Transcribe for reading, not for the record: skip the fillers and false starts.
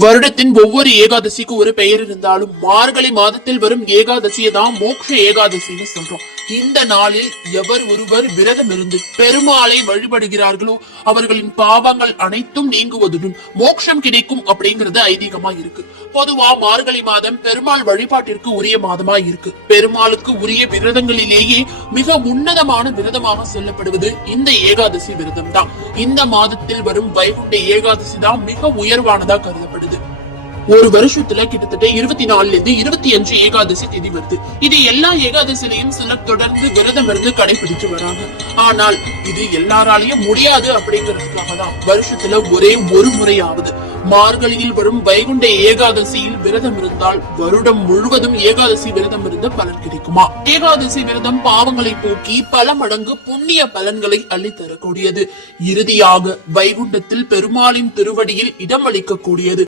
வருடத்தின் ஒவ்வொரு ஏகாதசிக்கு ஒரு பெயர் இருந்தாலும் மார்கழி மாதத்தில் வரும் ஏகாதசியை தான் மோட்ச ஏகாதசின்னு சொல்றோம். இந்த நாளில் எவர் ஒருவர் விரதம் இருந்து பெருமாளை வழிபடுகிறார்களோ அவர்களின் பாவங்கள் அனைத்தும் நீங்குவதுடன் மோட்சம் கிடைக்கும் அப்படிங்கறது ஐதீகமா இருக்கு. பொதுவா மார்கழி மாதம் பெருமாள் வழிபாட்டிற்கு உரிய மாதமா இருக்கு. பெருமாளுக்கு உரிய விரதங்களிலேயே மிக உன்னதமான விரதமாக சொல்லப்படுவது இந்த ஏகாதசி விரதம் தான். இந்த மாதத்தில் வரும் வைகுண்ட ஏகாதசி தான் மிக உயர்வானதா கருதப்படுது. ஒரு வருஷத்துல கிட்டத்தட்ட 24 இருந்து 25 ஏகாதசி திதி வருது. இது எல்லா ஏகாதசிலையும் சிலர் தொடர்ந்து விரதம் இருந்து கடைபிடிச்சு வராங்க. ஆனால் இது எல்லாராலையும் முடியாது அப்படிங்கிறதுக்காக தான் வருஷத்துல ஒரே ஒரு முறையாவது மார்கழியில் வரும் வைகுண்ட ஏகாதசியில் விரதம் இருந்தால் வருடம் முழுவதும் ஏகாதசி விரதம் இருந்து பலன் கிடைக்குமா? ஏகாதசி விரதம் பாவங்களை போக்கி பல மடங்கு புண்ணிய பலன்களை அள்ளி தரக்கூடியது. இறுதியாக வைகுண்டத்தில் பெருமாளின் திருவடியில் இடம் அளிக்கக்கூடியது.